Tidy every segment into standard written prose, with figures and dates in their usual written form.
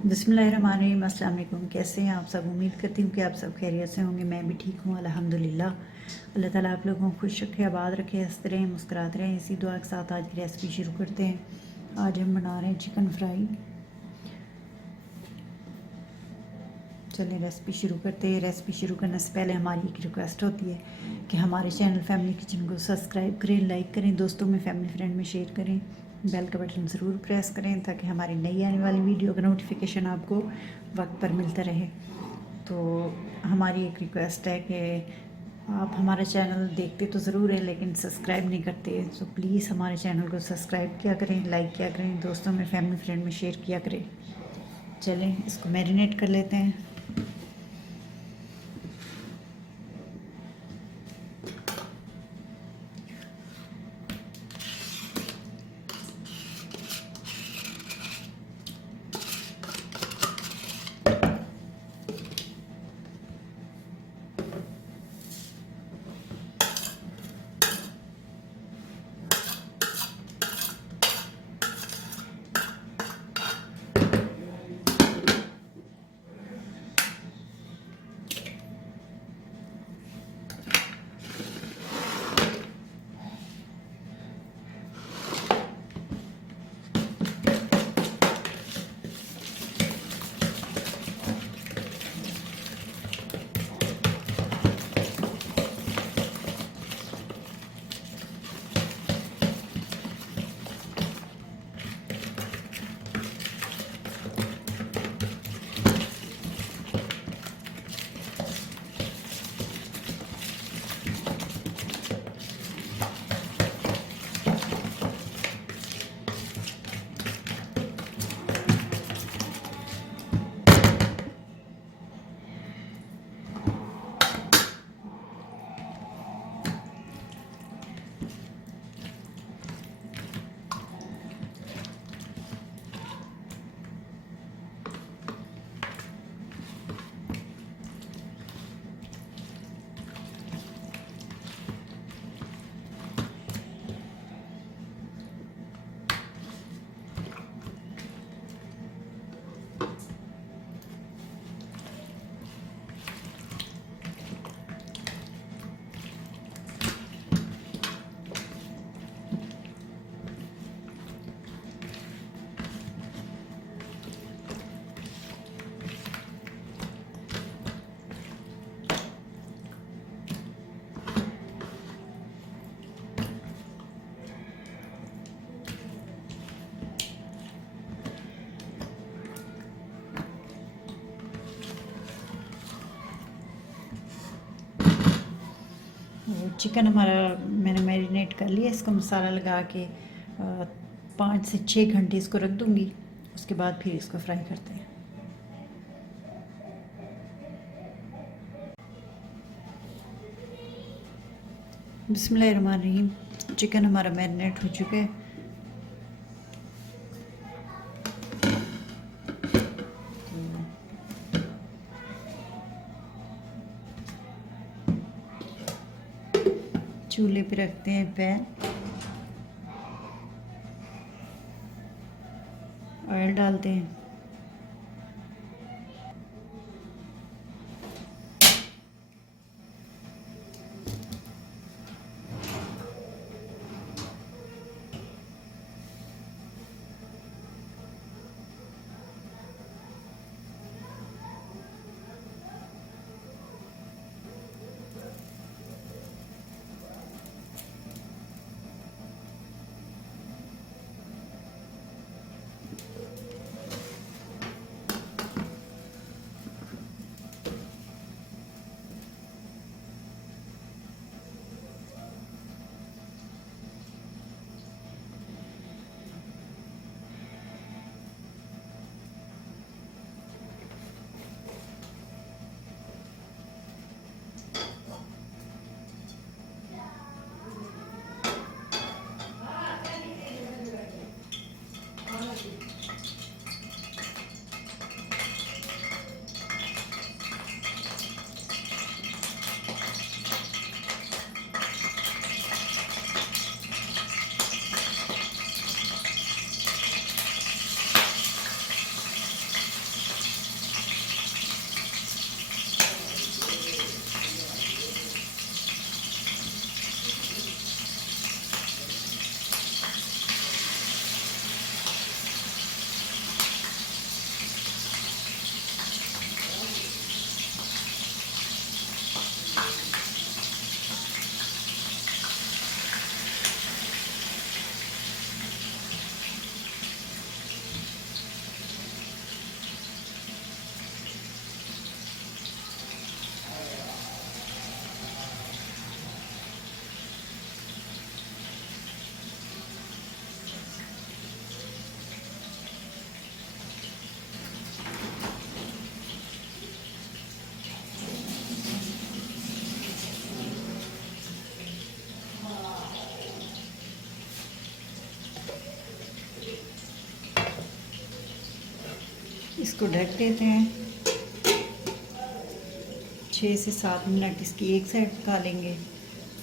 बिस्मिल्लाहिर्रहमानिर्रहीम। अस्सलाम वालेकुम। कैसे हैं आप सब? उम्मीद करती हूँ कि आप सब खैरियत से होंगे। मैं भी ठीक हूँ अल्हम्दुलिल्लाह। अल्लाह ताला आप लोगों को खुश रखे, आबाद रखे, हंसते रहें, मुस्कुराते रहें। इसी दुआ के साथ आज की रेसिपी शुरू करते हैं। आज हम बना रहे हैं चिकन फ्राई। चलिए रेसिपी शुरू करते हैं। रेसिपी शुरू करने से पहले हमारी एक रिक्वेस्ट होती है कि हमारे चैनल फैमिली किचन को सब्सक्राइब करें, लाइक करें, दोस्तों में, फैमिली फ्रेंड में शेयर करें, बेल का बटन ज़रूर प्रेस करें ताकि हमारी नई आने वाली वीडियो का नोटिफिकेशन आपको वक्त पर मिलता रहे। तो हमारी एक रिक्वेस्ट है कि आप हमारा चैनल देखते तो ज़रूर है लेकिन सब्सक्राइब नहीं करते, तो प्लीज़ हमारे चैनल को सब्सक्राइब किया करें, लाइक किया करें, दोस्तों में, फैमिली फ्रेंड में शेयर किया करें। चलें इसको मैरिनेट कर लेते हैं। चिकन हमारा मैंने मैरिनेट कर लिया। इसको मसाला लगा के 5 से 6 घंटे इसको रख दूँगी। उसके बाद फिर इसको फ्राई करते हैं। बिस्मिल्लाहिर्रहमानिर्रहीम। चिकन हमारा मैरिनेट हो चुका है। चूल्हे पे रखते हैं पैन, ऑयल डालते हैं, इसको ढक देते हैं। 6 से 7 मिनट इसकी एक साइड पका लेंगे,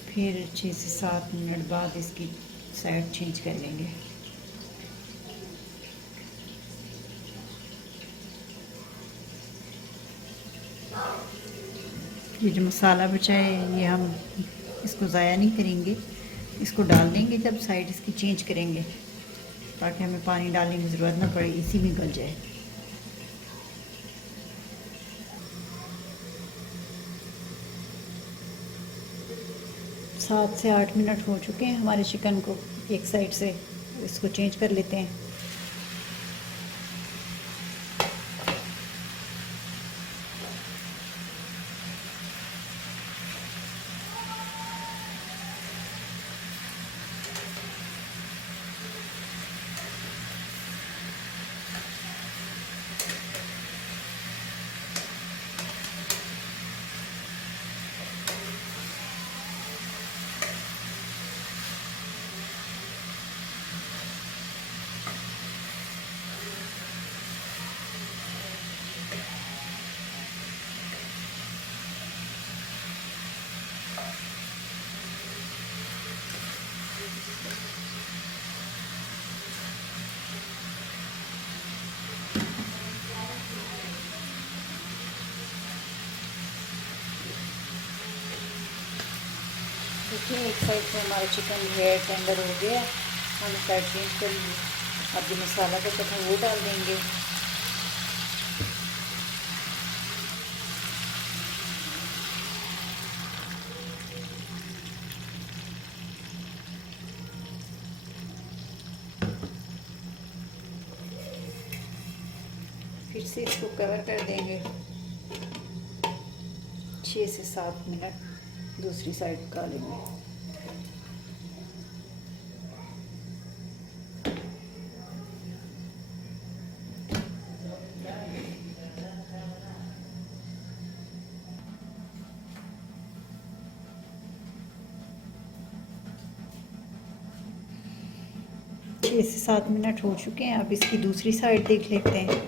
फिर 6 से 7 मिनट बाद इसकी साइड चेंज कर लेंगे। ये जो मसाला बचा है ये हम इसको ज़ाया नहीं करेंगे, इसको डाल देंगे जब साइड इसकी चेंज करेंगे, ताकि हमें पानी डालने की ज़रूरत ना पड़े, इसी में गल जाए। सात से 8 मिनट हो चुके हैं हमारे चिकन को एक साइड से, इसको चेंज कर लेते हैं। देखिए एक साइड से हमारा चिकन जो है टेंडर हो गया, हम साइड चेंज कर लेंगे। अब जो मसाला का था वो डाल देंगे। फिर से इसको कवर कर देंगे 6 से 7 मिनट, दूसरी साइड पका लेंगे। छः से 7 मिनट हो चुके हैं, अब इसकी दूसरी साइड देख लेते हैं।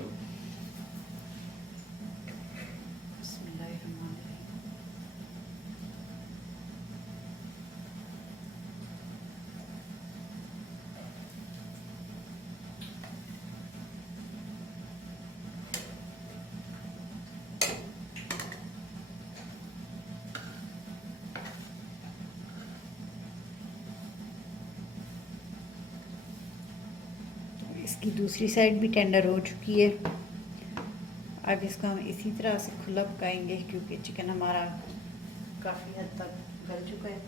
इसकी दूसरी साइड भी टेंडर हो चुकी है। अब इसको हम इसी तरह से खुला पकाएंगे, क्योंकि चिकन हमारा काफ़ी हद तक गल चुका है।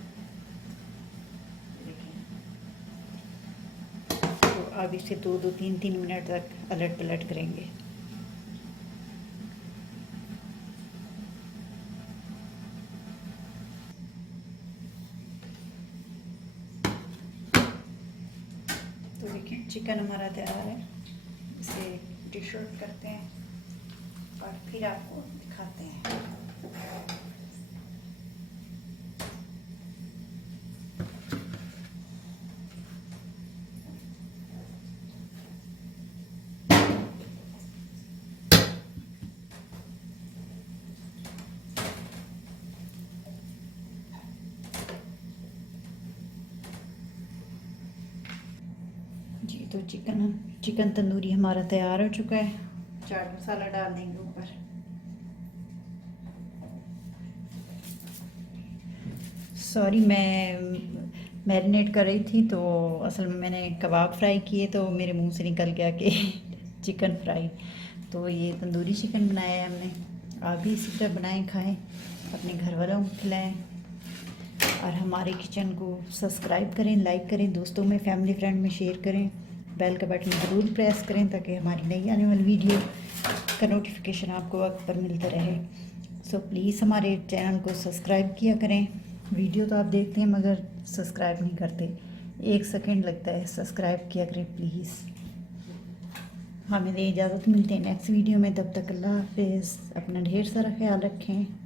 देखिए, तो अब इसे 2-3 मिनट तक अलट पलट करेंगे। तो देखिए चिकन हमारा तैयार है, इसे डिश आउट करते हैं और फिर आपको दिखाते हैं। जी तो चिकन तंदूरी हमारा तैयार हो चुका है। चाट मसाला डाल देंगे ऊपर। सॉरी, मैं मैरिनेट कर रही थी, तो असल में मैंने कबाब फ्राई किए तो मेरे मुंह से निकल गया कि चिकन फ्राई। तो ये तंदूरी चिकन बनाया है हमने। आप भी इसी तरह बनाएं, खाएं, अपने घर वालों को खिलाएं और हमारे किचन को सब्सक्राइब करें, लाइक करें, दोस्तों में, फैमिली फ्रेंड में शेयर करें। बेल का बटन ज़रूर प्रेस करें ताकि हमारी नई आने वाली वीडियो का नोटिफिकेशन आपको वक्त पर मिलता रहे। सो प्लीज़ हमारे चैनल को सब्सक्राइब किया करें। वीडियो तो आप देखते हैं मगर सब्सक्राइब नहीं करते, 1 सेकंड लगता है, सब्सक्राइब किया करें प्लीज़। हमें इजाज़त, मिलते हैं नेक्स्ट वीडियो में। तब तक अल्लाह हाफिज़, अपना ढेर सारा ख्याल रखें।